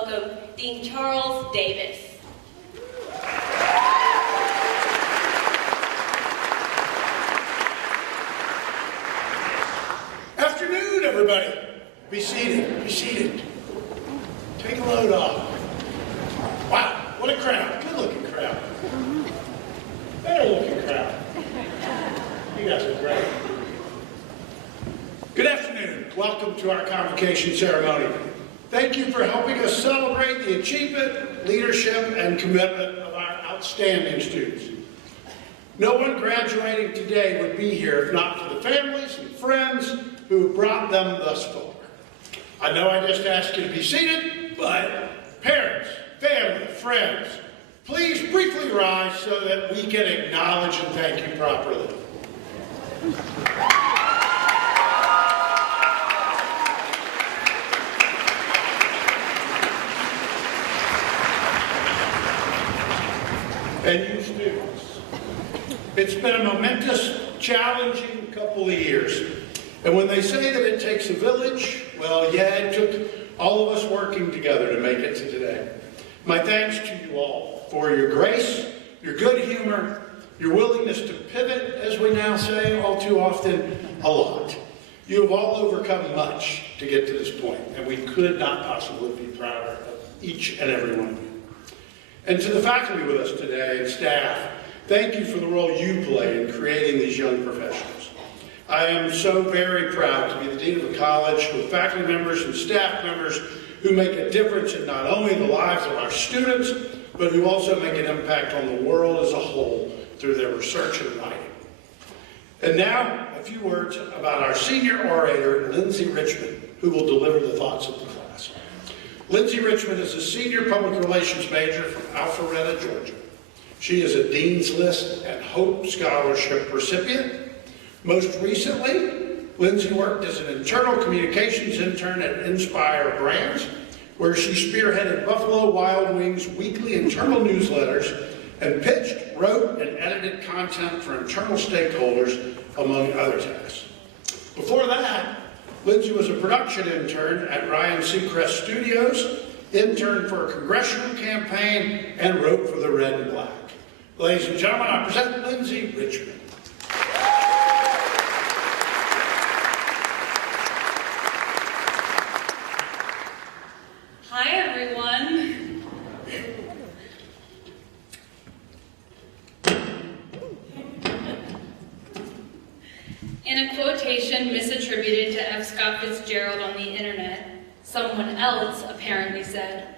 welcome Dean Charles Davis. Afternoon, everybody. Be seated, be seated. Take a load off. Wow, what a crowd. Good-looking crowd. Better-looking crowd. You guys are great. Good afternoon. Welcome to our convocation ceremony. Thank you for helping us celebrate the achievement, leadership, and commitment of our outstanding students. No one graduating today would be here if not for the families and friends who brought them thus far. I know I just asked you to be seated, but parents, family, friends, please briefly rise so that we can acknowledge and thank you properly. And you students, it's been a momentous, challenging couple of years. And when they say that it takes a village, well, yeah, it took all of us working together to make it to today. My thanks to you all for your grace, your good humor, your willingness to pivot, as we now say all too often, a lot. You have all overcome much to get to this point, and we could not possibly be prouder of each and every one of you. And to the faculty with us today and staff, thank you for the role you play in creating these young professionals. I am so very proud to be the Dean of a college with faculty members and staff members who make a difference in not only the lives of our students, but who also make an impact on the world as a whole through their research and writing. And now, a few words about our senior orator, Lindsay Richmond, who will deliver the thoughts of the class. Lindsay Richmond is a senior public relations major from Alpharetta, Georgia. She is a Dean's List and Hope Scholarship recipient. Most recently, Lindsay worked as an internal communications intern at Inspire Brands, where she spearheaded Buffalo Wild Wings' weekly internal newsletters and pitched, wrote, and edited content for internal stakeholders, among other tasks. Before that, Lindsay was a production intern at Ryan Seacrest Studios, interned for a congressional campaign, and wrote for the Red and Black. Ladies and gentlemen, I present Lindsay Richmond. Hi, everyone. In a quotation misattributed to F. Scott Fitzgerald on the internet, someone else apparently said,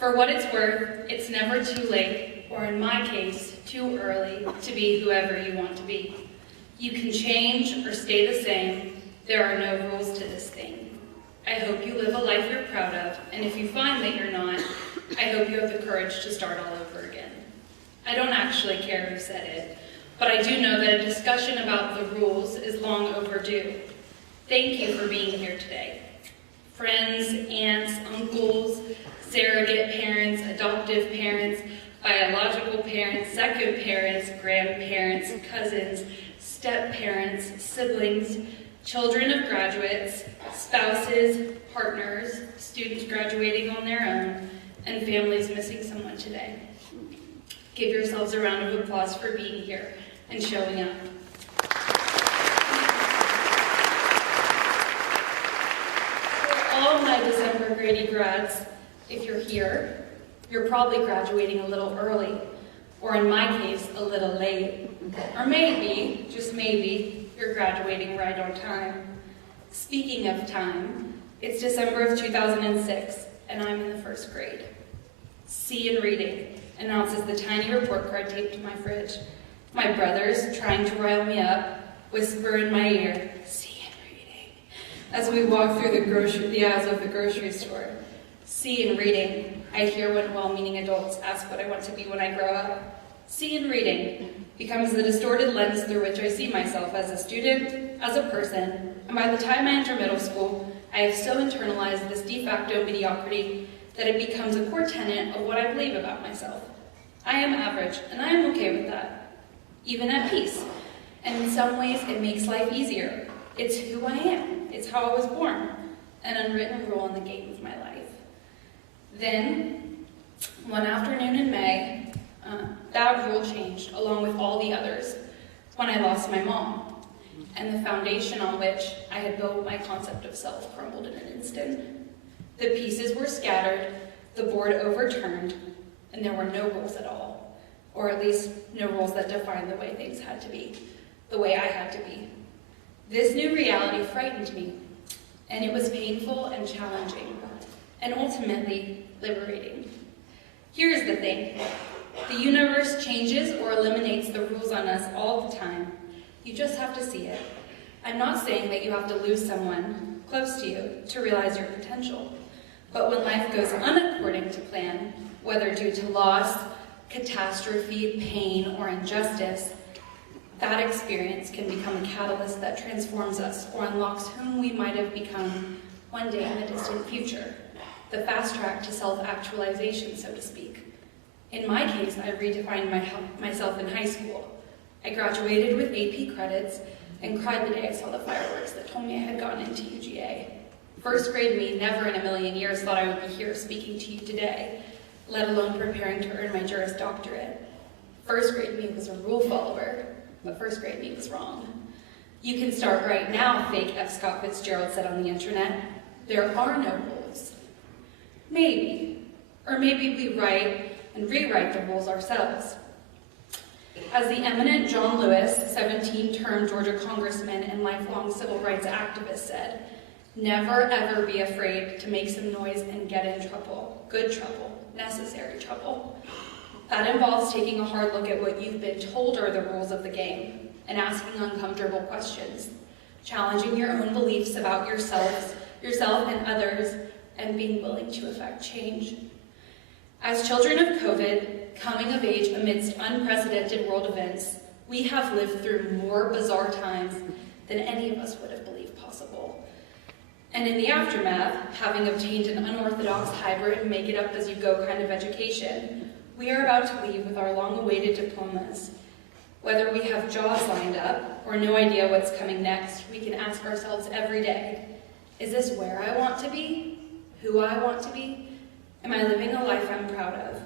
"For what it's worth, it's never too late, or in my case, too early, to be whoever you want to be. You can change or stay the same. There are no rules to this thing. I hope you live a life you're proud of, and if you find that you're not, I hope you have the courage to start all over again." I don't actually care who said it, but I do know that a discussion about the rules is long overdue. Thank you for being here today. Friends, aunts, uncles, surrogate parents, adoptive parents, biological parents, second parents, grandparents, cousins, step-parents, siblings, children of graduates, spouses, partners, students graduating on their own, and families missing someone today. Give yourselves a round of applause for being here and showing up. For all my December Grady grads, if you're here, you're probably graduating a little early, or in my case, a little late. Or maybe, just maybe, you're graduating right on time. Speaking of time, it's December of 2006, and I'm in the first grade. C in reading announces the tiny report card taped to my fridge. My brothers, trying to rile me up, whisper in my ear, "C in reading," as we walk through the aisles of the grocery store. C in reading, I hear when well-meaning adults ask what I want to be when I grow up. C in reading becomes the distorted lens through which I see myself as a student, as a person, and by the time I enter middle school, I have so internalized this de facto mediocrity that it becomes a core tenet of what I believe about myself. I am average, and I am okay with that, even at peace. And in some ways, it makes life easier. It's who I am. It's how I was born, an unwritten rule in the game of my life. Then, one afternoon in May, that rule changed along with all the others when I lost my mom. And the foundation on which I had built my concept of self crumbled in an instant. The pieces were scattered, the board overturned, and there were no rules at all. Or at least no rules that defined the way things had to be, the way I had to be. This new reality frightened me, and it was painful and challenging, and ultimately liberating. Here's the thing. The universe changes or eliminates the rules on us all the time. You just have to see it. I'm not saying that you have to lose someone close to you to realize your potential. But when life goes unaccording to plan, whether due to loss, catastrophe, pain, or injustice, that experience can become a catalyst that transforms us or unlocks whom we might have become one day in the distant future. The fast track to self-actualization, so to speak. In my case, I redefined myself in high school. I graduated with AP credits and cried the day I saw the fireworks that told me I had gotten into UGA. First grade me never in a million years thought I would be here speaking to you today, let alone preparing to earn my Juris Doctorate. First grade me was a rule follower, but first grade me was wrong. You can start right now, fake F. Scott Fitzgerald said on the internet. There are no rules. Maybe. Or maybe we write and rewrite the rules ourselves. As the eminent John Lewis, 17-term Georgia congressman and lifelong civil rights activist said, never ever be afraid to make some noise and get in trouble. Good trouble, necessary trouble. That involves taking a hard look at what you've been told are the rules of the game and asking uncomfortable questions, challenging your own beliefs about yourself and others, and being willing to effect change. As children of COVID, coming of age amidst unprecedented world events, we have lived through more bizarre times than any of us would have believed possible. And in the aftermath, having obtained an unorthodox hybrid make-it-up-as-you-go kind of education, we are about to leave with our long-awaited diplomas. Whether we have jobs lined up or no idea what's coming next, we can ask ourselves every day, is this where I want to be? Who I want to be? Am I living a life I'm proud of?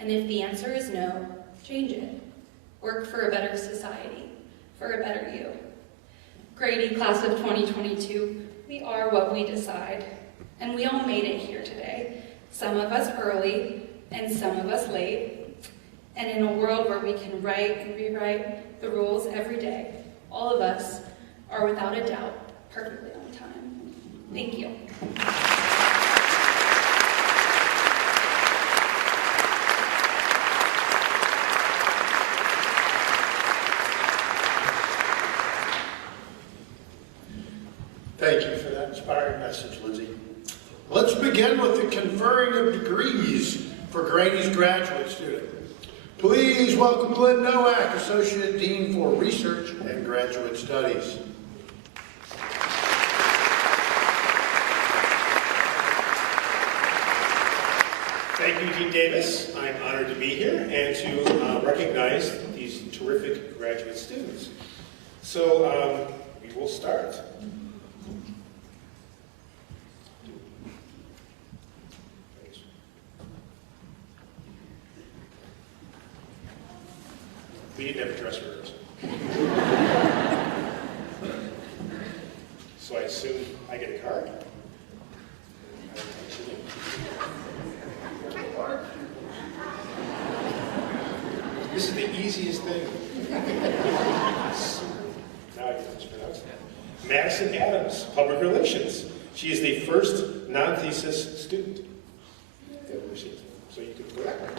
And if the answer is no, change it. Work for a better society, for a better you. Grady, class of 2022, we are what we decide. And we all made it here today. Some of us early, and some of us late. And in a world where we can write and rewrite the rules every day, all of us are without a doubt perfectly on time. Thank you. Thank you for that inspiring message, Lindsay. Let's begin with the conferring of degrees for Grady's graduate student. Please welcome Glenn Nowak, Associate Dean for Research and Graduate Studies. Thank you, Dean Davis. I'm honored to be here and to recognize these terrific graduate students. So we will start. We didn't have a dress rehearsal. So I assume I get a card? This is the easiest thing. Now I can mispronounce that. Madison Adams, Public Relations. She is the first non-thesis student that we received. So you can correct her.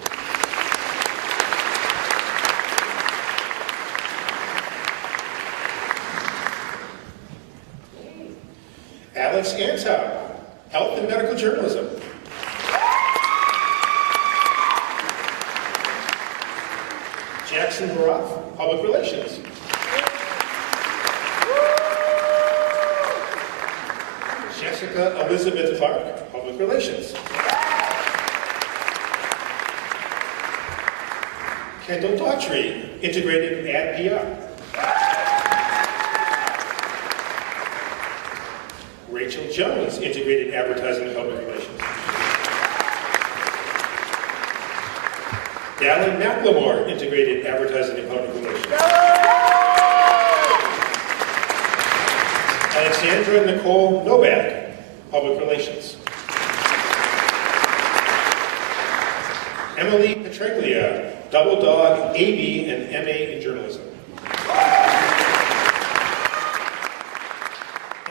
Alex Anton, Health and Medical Journalism. Jackson Baroff, Public Relations. Jessica Elizabeth Clark, Public Relations. Kendall Daughtry, Integrated Ad PR. Rachel Jones, Integrated Advertising and Public Relations. Dallin McLemore, Integrated Advertising and Public Relations. Alexandra Nicole Novak, Public Relations. Emily Petraglia, Double Dog, AB and MA in Journalism.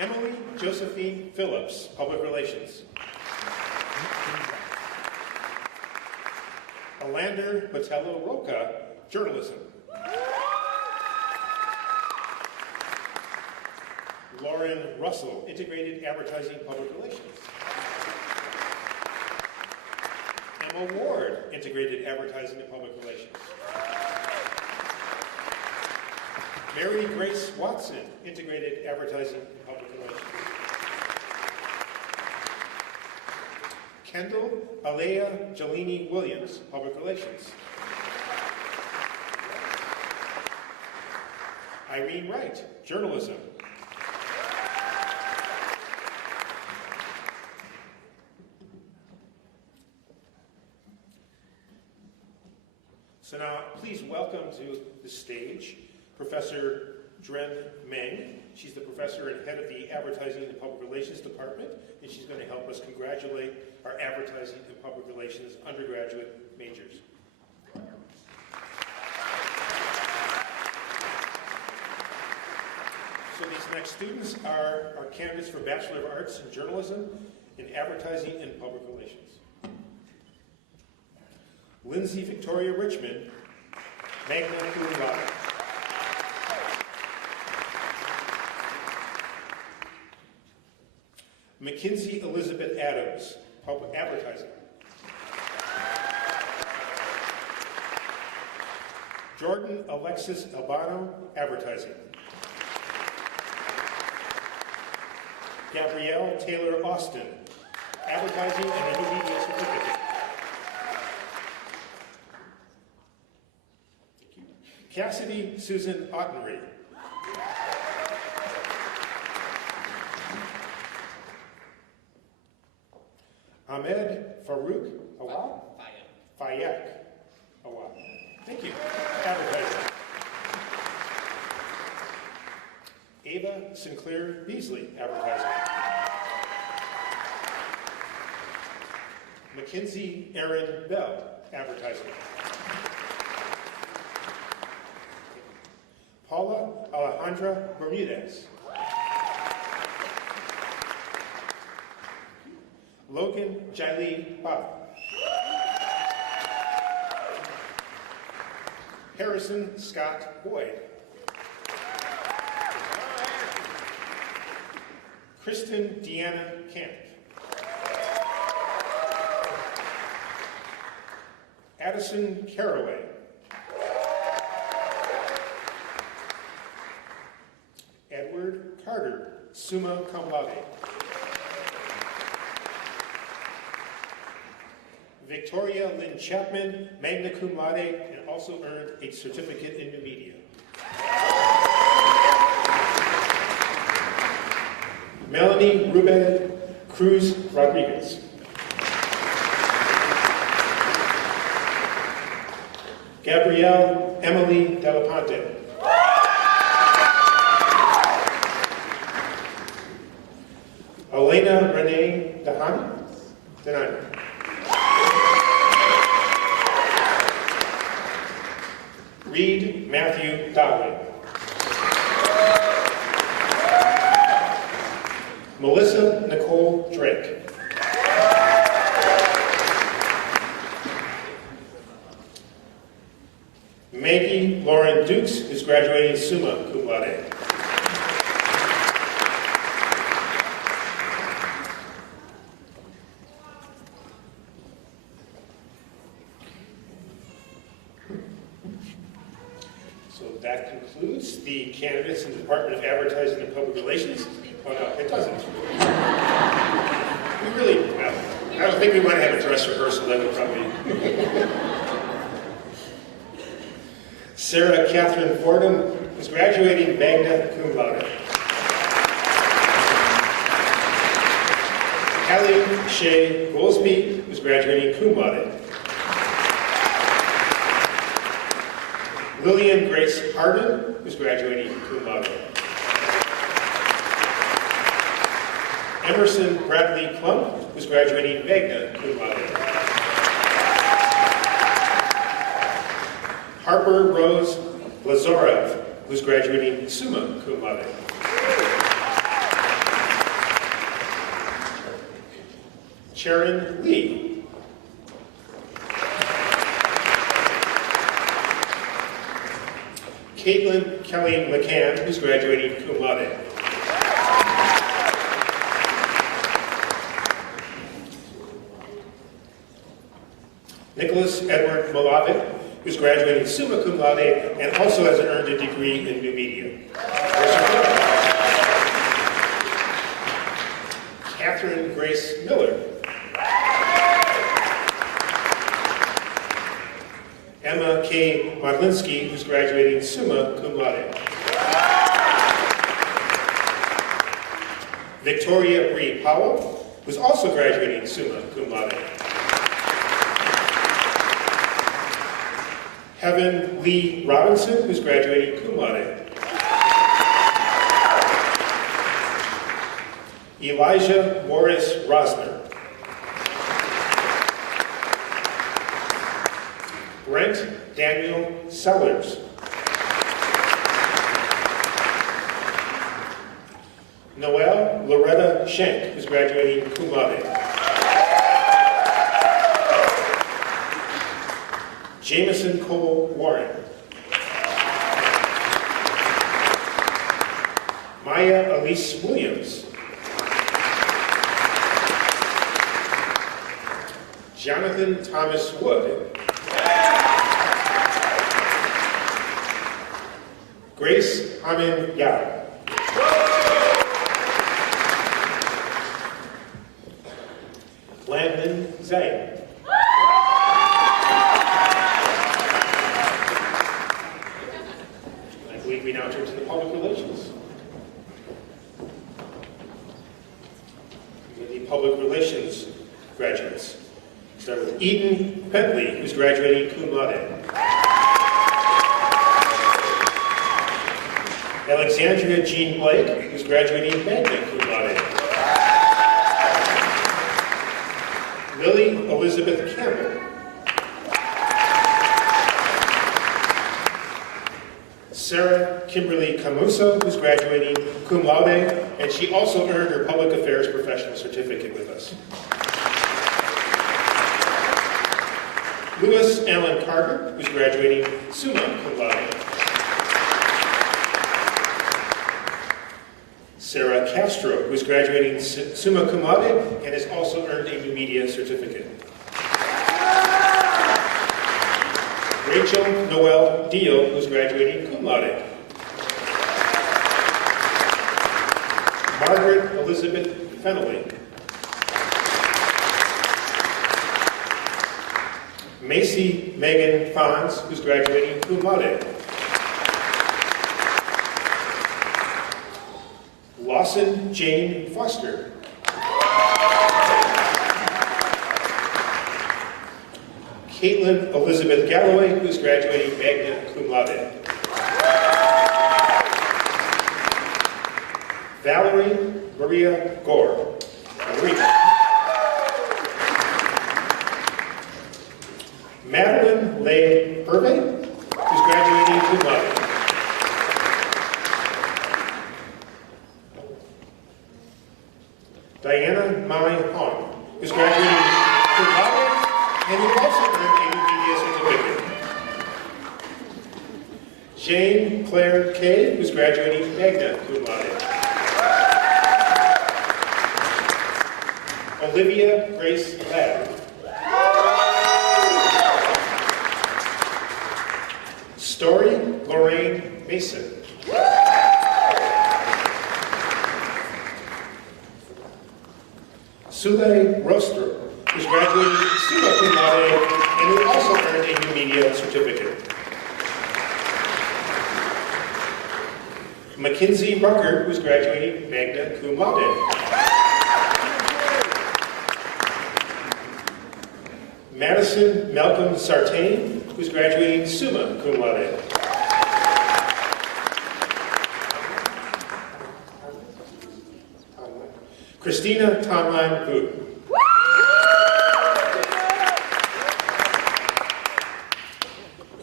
Emily Josephine Phillips, Public Relations. Alander Botello Roca, Journalism. Lauren Russell, Integrated Advertising and Public Relations. Emma Ward, Integrated Advertising and Public Relations. Mary Grace Watson, Integrated Advertising and Public Relations. Kendall Alea Jelini Williams, Public Relations. Irene Wright, Journalism. So now, please welcome to the stage Professor Dren Meng. She's the professor and head of the Advertising and Public Relations Department, and she's going to help us congratulate our Advertising and Public Relations undergraduate majors. So these next students are our candidates for Bachelor of Arts in Journalism in Advertising and Public Relations. Lindsay Victoria Richmond, magna cum laude. Mackenzie Elizabeth Adams, Public Advertising. Jordan Alexis Albano, Advertising. Gabrielle Taylor Austin, Advertising and Intermediate Certificate. Cassidy Susan Ottenry. Ahmed Farouk Awad? Fayak Awad. Thank you. Advertising. Ava Sinclair Beasley, Advertising. Mackenzie Erin Bell, Advertising. Paula Alejandra Bermudez. Logan Jaili Ba. Harrison Scott Boyd. Kristen Deanna Camp. Addison Caraway. Edward Carter, summa cum laude. Victoria Lynn Chapman, magna cum laude, and also earned a certificate in new media. Melanie Ruben Cruz Rodriguez. Gabrielle Emily Delaponte. Elena Renee Denani. Reed Matthew Dowling. Melissa Nicole Drake. Maggie Lauren Dukes is graduating summa cum laude. So that concludes the candidates in the Department of Advertising and Public Relations. Oh no, it doesn't. We really, no. I don't think we want to have a dress rehearsal, that would probably. Sarah Catherine Fordham is graduating magna cum laude. Callie Shea Goldsby is graduating cum laude. Lillian Grace Hardin, who's graduating cum laude. Emerson Bradley Klump, who's graduating magna cum laude. Harper Rose Lazarev, who's graduating summa cum laude. Sharon Lee. Caitlin Kelly McCann, who's graduating cum laude. Nicholas Edward Malavic, who's graduating summa cum laude and also has earned a degree in new media. Catherine Grace Miller. Emma K. Modlinski, who's graduating summa cum laude. Victoria Bree Powell, who's also graduating summa cum laude. Heaven Lee Robinson, who's graduating cum laude. Elijah Morris Rosner. Brent Daniel Sellers. Noelle Loretta Schenk, who's graduating cum laude. Jameson Cole Warren. Maya Elise Williams. Jonathan Thomas Wood. Grace Amin Yao. Landon Zay. I believe we now turn to the public relations. The public relations graduates. Start with Eden Bentley, who's graduating cum laude. Alexandria Jean Blake, who's graduating magna cum laude. Lily Elizabeth Campbell. Sarah Kimberly Camuso, who's graduating cum laude, and she also earned her Public Affairs Professional Certificate with us. Louis Allen Carter, who's graduating summa cum laude. Sarah Castro, who's graduating summa cum laude and has also earned a new media certificate. Rachel Noel Deal, who's graduating cum laude. Margaret Elizabeth Fennelly. Macy Megan Fons, who's graduating cum laude. Lawson Jane Foster. Caitlin Elizabeth Galloway, who's graduating magna cum laude. Valerie Maria Gore. Madeline Leigh Hervey, who's graduating cum laude. Diana Mai Hong, who's graduating cum laude and who also earned a new media certificate. Jane Claire Kay, who's graduating magna cum laude. Olivia Grace Ladd. Story Lorraine Mason. Sule Roster, who's graduating summa cum laude and who also earned a new media certificate. Mackenzie Rucker, who's graduating magna cum laude. Madison Malcolm Sartain, who's graduating summa cum laude. Christina Tomlin Vu.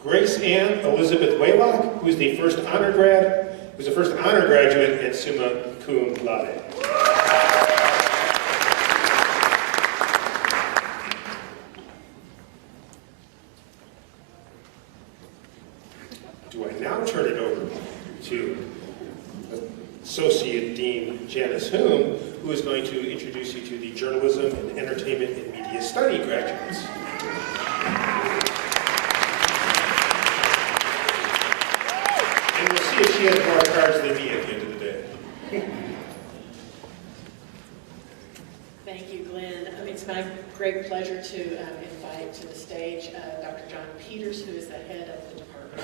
Grace Ann Elizabeth Waylock, who's the first honor graduate and summa cum laude. Do I now turn it over to Associate Dean Janice Hume, who is going to introduce you to the Journalism and Entertainment and Media Study graduates. And we'll see if she has more cards than me at the end of the day. Thank you, Glenn. It's my great pleasure to invite to the stage Dr. John Peters, who is the head of the department.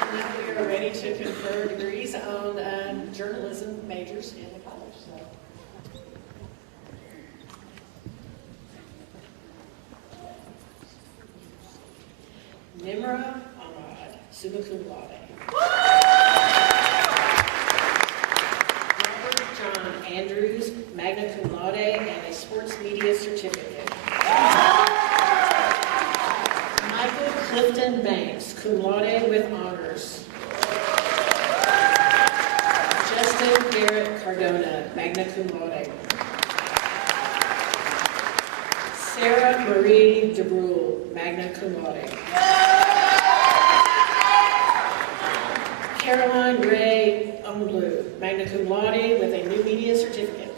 And now we are ready to confer degrees on journalism majors in the college. Nimra Ahmad, summa cum laude. Robert John Andrews, magna cum laude and a sports media certificate. Michael Clifton Banks, cum laude with honors. Justin Garrett Cardona, magna cum laude. Sarah Marie DeBrule, magna cum laude. Caroline Ray Umblue, magna cum laude with a new media certificate.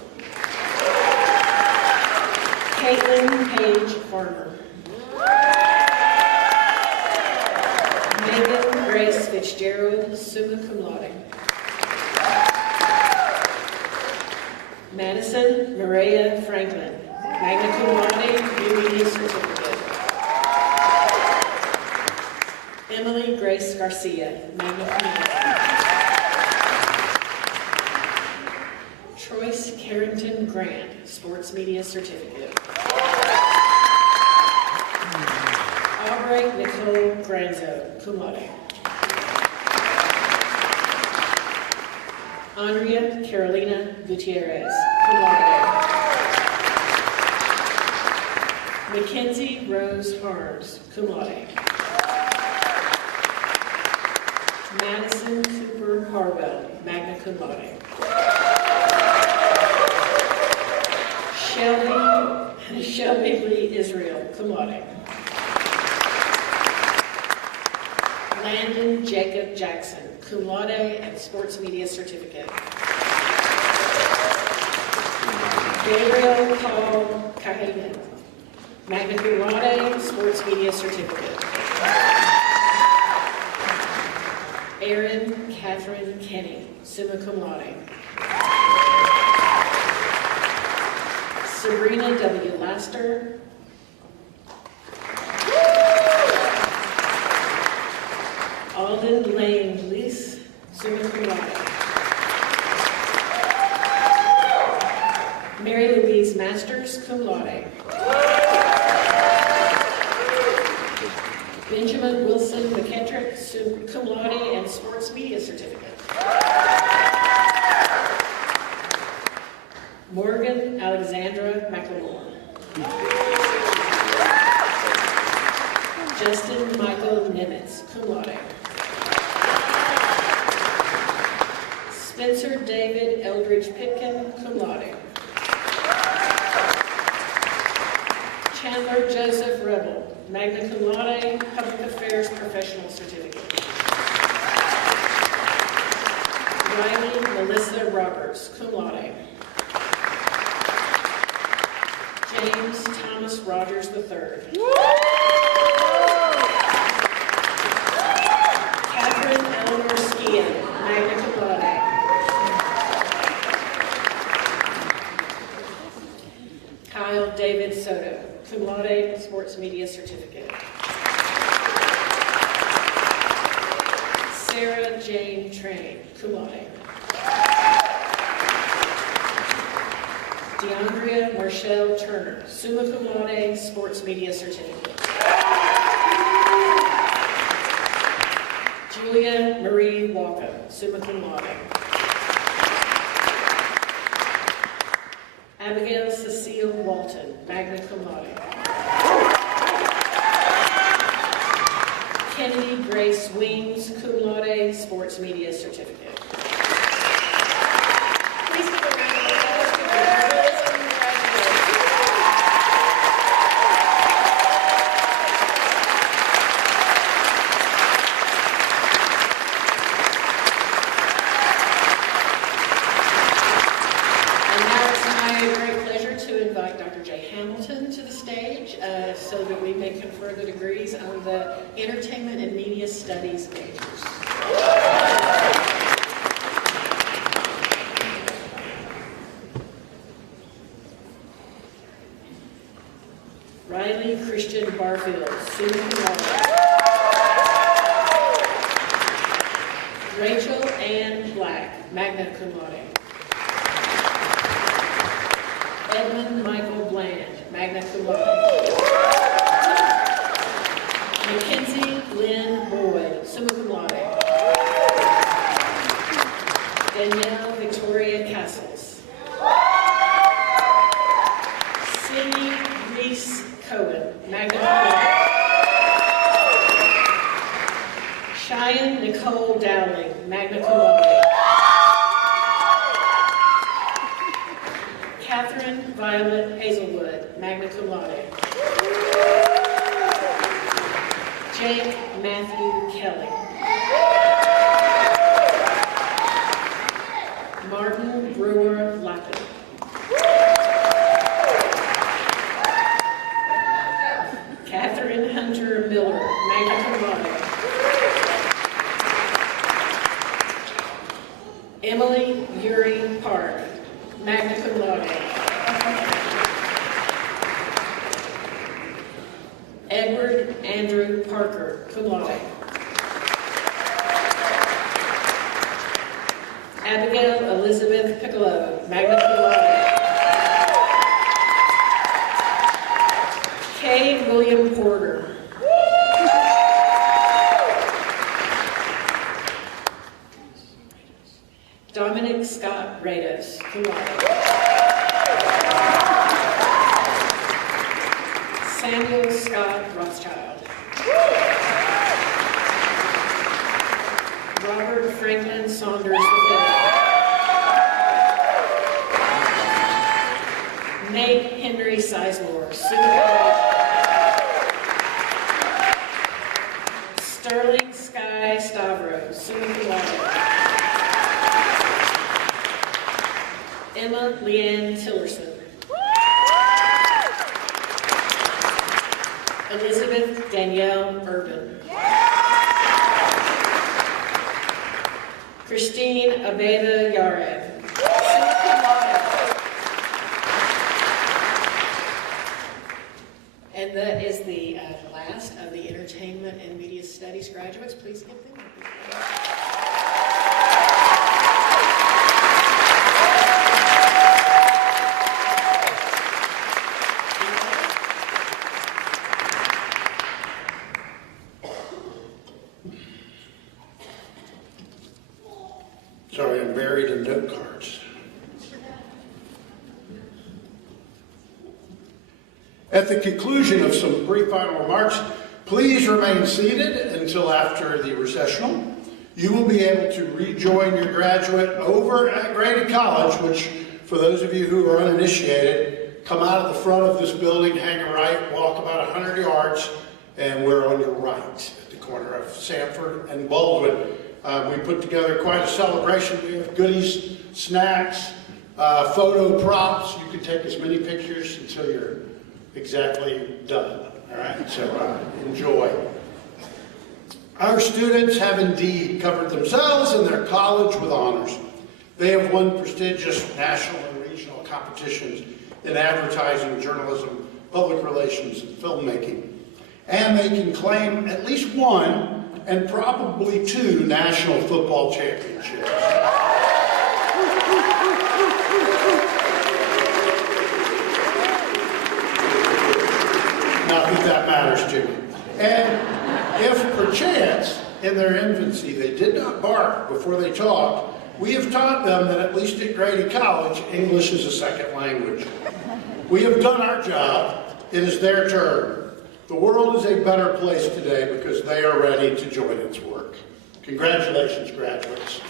Caitlin Page Farmer. Megan Grace Fitzgerald, summa cum laude. Madison Maria Franklin, magna cum laude, new media certificate. Emily Grace Garcia, magna cum laude. Troyce Carrington Grant, sports media certificate. Aubrey Nicole Granzo, cum laude. Andrea Carolina Gutierrez, cum laude. Mackenzie Rose Harms, cum laude. Madison Cooper Harwell, magna cum laude. Shelby Lee Israel, cum laude. Landon Jacob Jackson, cum laude and sports media certificate. Gabriel Paul Kahagan, magna cum laude, sports media certificate. Erin Catherine Kenny, summa cum laude. Sabrina W. Laster. Alden Lane Leese, summa cum laude. Mary Louise Masters, cum laude. Benjamin Wilson McKettrick, cum laude and sports media certificate. Morgan Alexandra McLemore. Justin Michael Nimitz, cum laude. Spencer David Eldridge Pitkin, cum laude. Chandler Joseph Rebel, magna cum laude, public affairs professional certificate. Riley Melissa Roberts, cum laude. James Thomas Rogers III. Catherine Eleanor Skean, magna cum laude. Kyle David Soto, cum laude, sports media certificate. Sarah Jane Train, cum laude. DeAndrea Marshall Turner, summa cum laude, sports media certificate. Julia Marie Walker, summa cum laude. Abigail Cecile Walton, magna cum laude. Kennedy Grace Weems, cum laude, sports media certificate. Please give a round of applause to the journalism graduates. And now it's my great pleasure to invite Dr. Jay Hamilton to the stage so that we may confer the degrees on the Entertainment and Media Studies majors. Riley Christian Barfield, summa cum laude. Rachel Ann Black, magna cum laude. Edmund Michael Bland, magna cum laude. Mackenzie Lynn Boyd, summa cum laude. Danielle Victoria Castles. Cindy Reese Cohen, magna cum laude. Cheyenne Nicole Dowling, magna cum laude. Catherine Violet Hazelwood, magna cum laude. Jake Matthew Kelly. Martin Brewer Lappin. Catherine Hunter Miller, magna cum laude. Emily Yuri Park, magna cum laude. Edward Andrew Parker, cum laude. Abigail Elizabeth Piccolo, magna cum laude. Kay William Porter. Dominic Scott Rados, cum laude. Samuel Scott Rothschild. Robert Franklin Saunders III. Nate Henry Sizemore, summa cum laude. Sterling Sky Stavros, summa cum laude. Emma Leanne Tillerson. Elizabeth Danielle Urban. Christine Abeda Yarev. Summa cum laude. And that is the last of the Entertainment and Media Studies graduates. Please give them a big round. Sorry, I'm buried in note cards. At the conclusion of some brief final remarks, please remain seated until after the recessional. You will be able to rejoin your graduate over at Grady College, which, for those of you who are uninitiated, come out of the front of this building, hang a right, walk about 100 yards, and we're on your right at the corner of Sanford and Baldwin. We put together quite a celebration. We have goodies, snacks, photo props. You can take as many pictures until you're exactly done. All right, so enjoy. Our students have indeed covered themselves and their college with honors. They have won prestigious national and regional competitions in advertising, journalism, public relations, and filmmaking. And they can claim at least one and probably 2 national football championships. Not that that matters to me. And if perchance in their infancy. They did not bark before they talked. We have taught them that at least at Grady College, English is a second language. We have done our job. It is their turn. The world is a better place today because they are ready to join its work. Congratulations, graduates.